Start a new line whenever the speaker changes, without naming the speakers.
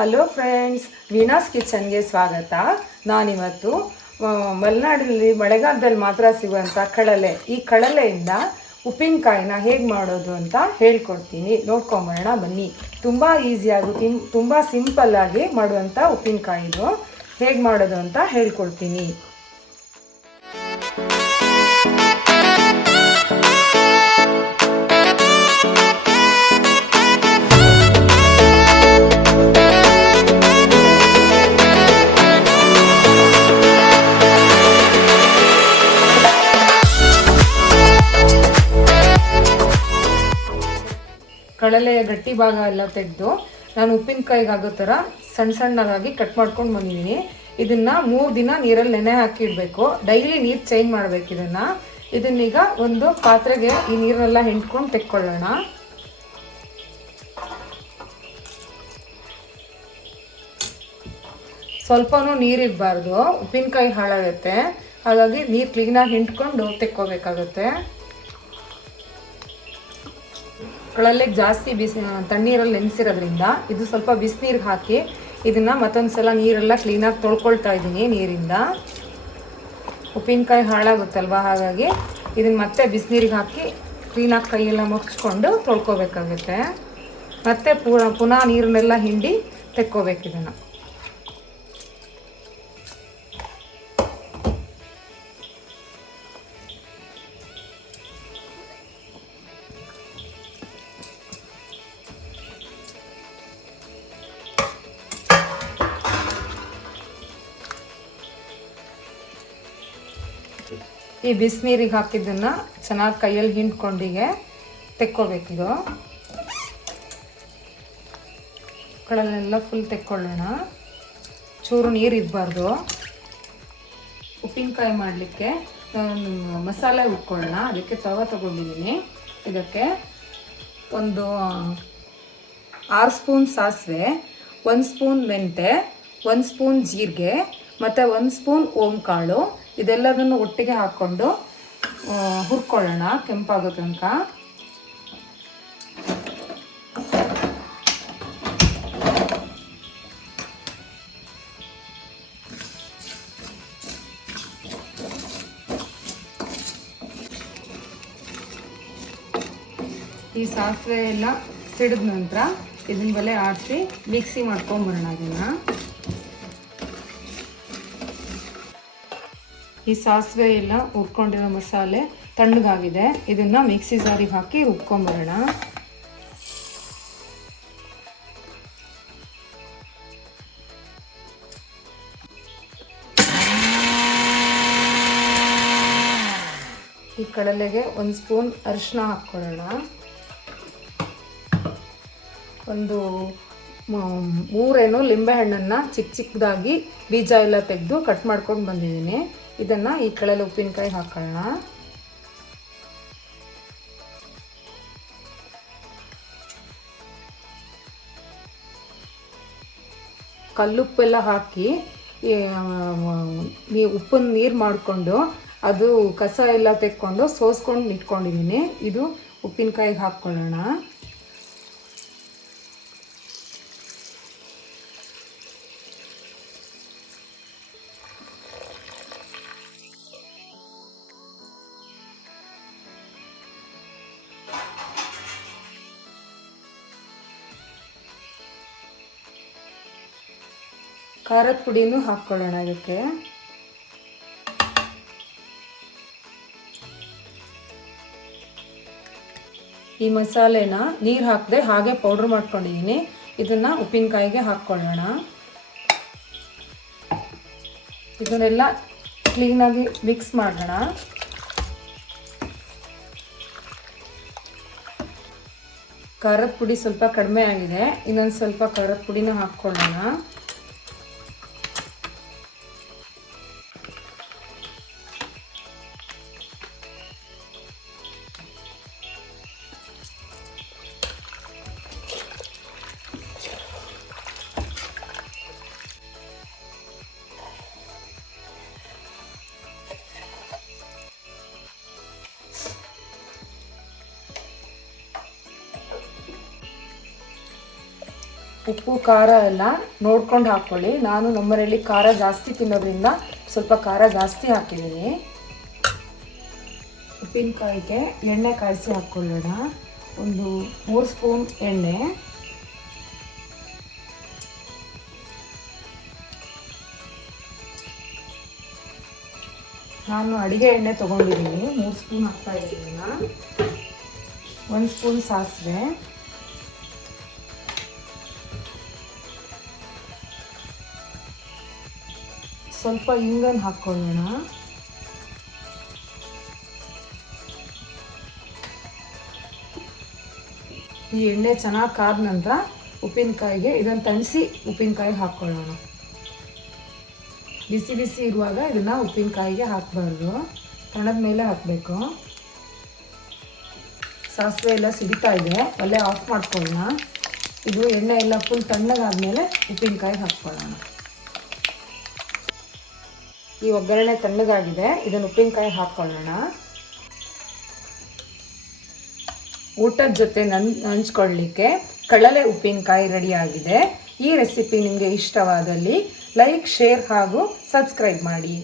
Hello friends ವೀನಾಸ್ ಕಿಚನ್ಗೆ ಸ್ವಾಗತ. ನಾನಿವತ್ತು ಮಲೆನಾಡಿನಲ್ಲಿ ಮಳೆಗಾಲದಲ್ಲಿ ಮಾತ್ರ ಸಿಗುವಂಥ ಕಳಲೆ ಈ ಕಡಲೆಯಿಂದ ಉಪ್ಪಿನಕಾಯಿನ ಹೇಗೆ ಮಾಡೋದು ಅಂತ ಹೇಳ್ಕೊಡ್ತೀನಿ. ನೋಡ್ಕೊಂಬರೋಣ, ಬನ್ನಿ. ತುಂಬ ಈಸಿಯಾಗಿ ತಿಂ ತುಂಬ ಸಿಂಪಲ್ಲಾಗಿ ಮಾಡುವಂಥ ಉಪ್ಪಿನಕಾಯಿದು ಹೇಗೆ ಮಾಡೋದು ಅಂತ ಹೇಳ್ಕೊಡ್ತೀನಿ. ಕಡಲೆಯ ಗಟ್ಟಿ ಭಾಗ ಎಲ್ಲ ತೆಗೆದು ನಾನು ಉಪ್ಪಿನಕಾಯಿಗೆ ಆಗೋ ಥರ ಸಣ್ಣ ಸಣ್ಣದಾಗಿ ಕಟ್ ಮಾಡ್ಕೊಂಡು ಬಂದಿದ್ದೀನಿ. ಇದನ್ನ ಮೂರು ದಿನ ನೀರಲ್ಲಿ ನೆನೆ ಹಾಕಿಡಬೇಕು. ಡೈಲಿ ನೀರು ಚೇಂಜ್ ಮಾಡಬೇಕು ಇದನ್ನ. ಇದನ್ನೀಗ ಒಂದು ಪಾತ್ರೆಗೆ ಈ ನೀರನ್ನೆಲ್ಲ ಹಿಂಡ್ಕೊಂಡು ತೆಕ್ಕೊಳ್ಳೋಣ. ಸ್ವಲ್ಪನೂ ನೀರಿರಬಾರ್ದು ಉಪ್ಪಿನಕಾಯಿ ಹಾಳಾಗುತ್ತೆ. ಹಾಗಾಗಿ ನೀರು ಕ್ಲೀನಾಗಿ ಹಿಂಡ್ಕೊಂಡು ತೆಕ್ಕೋಬೇಕಾಗುತ್ತೆ. ಕಳಲೆಗೆ ಜಾಸ್ತಿ ಬಿಸಿ ತಣ್ಣೀರಲ್ಲಿ ನೆನೆಸಿರೋದ್ರಿಂದ ಇದು ಸ್ವಲ್ಪ ಬಿಸಿನೀರಿಗೆ ಹಾಕಿ ಇದನ್ನು ಮತ್ತೊಂದು ಸಲ ನೀರೆಲ್ಲ ಕ್ಲೀನಾಗಿ ತೊಳ್ಕೊಳ್ತಾ ಇದ್ದೀನಿ ನೀರಿಂದ. ಉಪ್ಪಿನಕಾಯಿ ಹಾಳಾಗುತ್ತಲ್ವ? ಹಾಗಾಗಿ ಇದನ್ನು ಮತ್ತೆ ಬಿಸಿನೀರಿಗೆ ಹಾಕಿ ಕ್ಲೀನಾಗಿ ಕೈಯೆಲ್ಲ ಮುಚ್ಕೊಂಡು ತೊಳ್ಕೊಬೇಕಾಗುತ್ತೆ. ಮತ್ತೆ ಪುನಃ ನೀರನ್ನೆಲ್ಲ ಹಿಂಡಿ ತೆಕ್ಕೋಬೇಕು ಇದನ್ನು. ಈ ಬಿಸಿನೀರಿಗೆ ಹಾಕಿದ್ದನ್ನು ಚೆನ್ನಾಗಿ ಕೈಯಲ್ಲಿ ಹಿಂಡ್ಕೊಂಡಿಗೆ ತೆಕ್ಕೋಬೇಕಿದು ಮಕ್ಕಳಲ್ಲೆಲ್ಲ ಫುಲ್ ತೆಕ್ಕೊಳ್ಳೋಣ. ಚೂರು ನೀರು ಇರಬಾರ್ದು. ಉಪ್ಪಿನಕಾಯಿ ಮಾಡಲಿಕ್ಕೆ ಮಸಾಲೆ ಉಟ್ಕೊಳ್ಳೋಣ. ಅದಕ್ಕೆ ತವ ತಗೊಂಡಿದ್ದೀನಿ. ಇದಕ್ಕೆ ಒಂದು, ಆರು ಸ್ಪೂನ್ ಸಾಸಿವೆ, ಒಂದು ಸ್ಪೂನ್ ಮೆಂತೆ ಒಂದು ಸ್ಪೂನ್ ಜೀರಿಗೆ, ಮತ್ತು ಒಂದು ಸ್ಪೂನ್ ಓಂಕಾಳು ಇದೆಲ್ಲದನ್ನು ಒಟ್ಟಿಗೆ ಹಾಕ್ಕೊಂಡು ಹುರ್ಕೊಳ್ಳೋಣ ಕೆಂಪಾಗೋ ತನಕ. ಈ ಸಾಸಿವೆ ಎಲ್ಲ ಸಿಡಿದ ನಂತರ ಇದನ್ನ ಬೆಲೆ ಆಡಿಸಿ ಮಿಕ್ಸಿ ಮಾಡ್ಕೊಂಬರೋಣ ಅದನ್ನು ಈ ಸಾಸಿವೆ ಎಲ್ಲ ಹುರ್ಕೊಂಡಿರೋ ಮಸಾಲೆ ತಣ್ಣಗಾಗಿದೆ. ಇದನ್ನ ಮಿಕ್ಸಿ ಜಾರಿಗೆ ಹಾಕಿ ರುಬ್ಕೊಂಬರೋಣ. ಈ ಕಡಲೆಗೆ ಒಂದು ಸ್ಪೂನ್ ಅರಿಶಿನ ಹಾಕ್ಕೊಳ್ಳೋಣ. ಒಂದು ಮೂರೇನು ಲಿಂಬೆಹಣ್ಣನ್ನು ಚಿಕ್ಕ ಚಿಕ್ಕದಾಗಿ ಬೀಜ ಎಲ್ಲ ತೆಗೆದು ಕಟ್ ಮಾಡ್ಕೊಂಡು ಬಂದಿದ್ದೀನಿ. ಇದನ್ನು ಈ ಕಡಲೆ ಉಪ್ಪಿನಕಾಯಿ ಹಾಕೋಣ ಕಲ್ಲುಪ್ಪೆಲ್ಲ ಹಾಕಿ ನೀ ಉಪ್ಪನ್ನು ನೀರು ಮಾಡಿಕೊಂಡು ಅದು ಕಸ ಎಲ್ಲ ತೆಕ್ಕೊಂಡು ಸೋಸ್ಕೊಂಡು ಇಟ್ಕೊಂಡಿದ್ದೀನಿ ಇದು ಉಪ್ಪಿನಕಾಯಿಗೆ ಹಾಕ್ಕೊಳ್ಳೋಣ ಖಾರದ ಪುಡಿನೂ ಹಾಕ್ಕೊಳ್ಳೋಣ ಇದಕ್ಕೆ. ಈ ಮಸಾಲೆನ ನೀರು ಹಾಕದೆ ಹಾಗೆ ಪೌಡ್ರ್ ಮಾಡ್ಕೊಂಡಿದ್ದೀನಿ ಇದನ್ನು ಉಪ್ಪಿನಕಾಯಿಗೆ ಹಾಕ್ಕೊಳ್ಳೋಣ. ಇದನ್ನೆಲ್ಲ ಕ್ಲೀನಾಗಿ ಮಿಕ್ಸ್ ಮಾಡೋಣ. ಖಾರದ ಪುಡಿ ಸ್ವಲ್ಪ ಕಡಿಮೆ ಆಗಿದೆ. ಇನ್ನೊಂದು ಸ್ವಲ್ಪ ಖಾರದ ಪುಡಿನ ಹಾಕ್ಕೊಳ್ಳೋಣ. ಉಪ್ಪು, ಖಾರ ಎಲ್ಲ ನೋಡ್ಕೊಂಡು ಹಾಕ್ಕೊಳ್ಳಿ ನಾನು ನಮ್ಮನೆಯಲ್ಲಿ ಖಾರ ಜಾಸ್ತಿ ತಿನ್ನೋದ್ರಿಂದ ಸ್ವಲ್ಪ ಖಾರ ಜಾಸ್ತಿ ಹಾಕಿದ್ದೀನಿ. ಉಪ್ಪಿನಕಾಯಿಗೆ ಎಣ್ಣೆ ಕಾಯಿಸಿ ಹಾಕ್ಕೊಳ್ಳೋಣ ಒಂದು ಮೂರು ಸ್ಪೂನ್ ಎಣ್ಣೆ. ನಾನು ಅಡುಗೆ ಎಣ್ಣೆ ತೊಗೊಂಡಿದ್ದೀನಿ. ಮೂರು ಸ್ಪೂನ್ ಹಾಕ್ತಾ ಇದ್ದೀನಿ ಒಂದು ಸ್ಪೂನ್ ಸಾಸಿವೆ. ಸ್ವಲ್ಪ ಇಂಗನ್ನು ಹಾಕ್ಕೊಳ್ಳೋಣ ಈ ಎಣ್ಣೆ ಚೆನ್ನಾಗಿ ಕಾದ ನಂತರ ಉಪ್ಪಿನಕಾಯಿಗೆ ಇದನ್ನು ತಣಿಸಿ ಉಪ್ಪಿನಕಾಯಿ ಹಾಕ್ಕೊಳ್ಳೋಣ ಬಿಸಿ ಬಿಸಿ ಇರುವಾಗ ಇದನ್ನು ಉಪ್ಪಿನಕಾಯಿಗೆ ಹಾಕಬಾರ್ದು. ತಣದ ಮೇಲೆ ಹಾಕಬೇಕು. ಸಾಸಿವೆ ಎಲ್ಲ ಸಿಡಿತಾ ಇದೆ. ಒಳ್ಳೆ ಆಫ್ ಮಾಡ್ಕೊಳ್ಳೋಣ. ಇದು ಎಣ್ಣೆ ಎಲ್ಲ ಫುಲ್ ತಣ್ಣಗಾದ್ಮೇಲೆ ಉಪ್ಪಿನಕಾಯಿ ಹಾಕ್ಕೊಳ್ಳೋಣ. ಈ ಒಗ್ಗರಣೆ ತಣ್ಣಗಾಗಿದೆ. ಇದನ್ನು ಉಪ್ಪಿನಕಾಯಿ ಹಾಕ್ಕೊಳ್ಳೋಣ ಊಟದ ಜೊತೆ ನನ್ ಹಂಚ್ಕೊಳ್ಳಿಕ್ಕೆ ಕಳಲೆ ಉಪ್ಪಿನಕಾಯಿ ರೆಡಿಯಾಗಿದೆ ಈ ರೆಸಿಪಿ ನಿಮಗೆ ಇಷ್ಟವಾದಲ್ಲಿ ಲೈಕ್ ಶೇರ್ ಹಾಗೂ ಸಬ್ಸ್ಕ್ರೈಬ್ ಮಾಡಿ.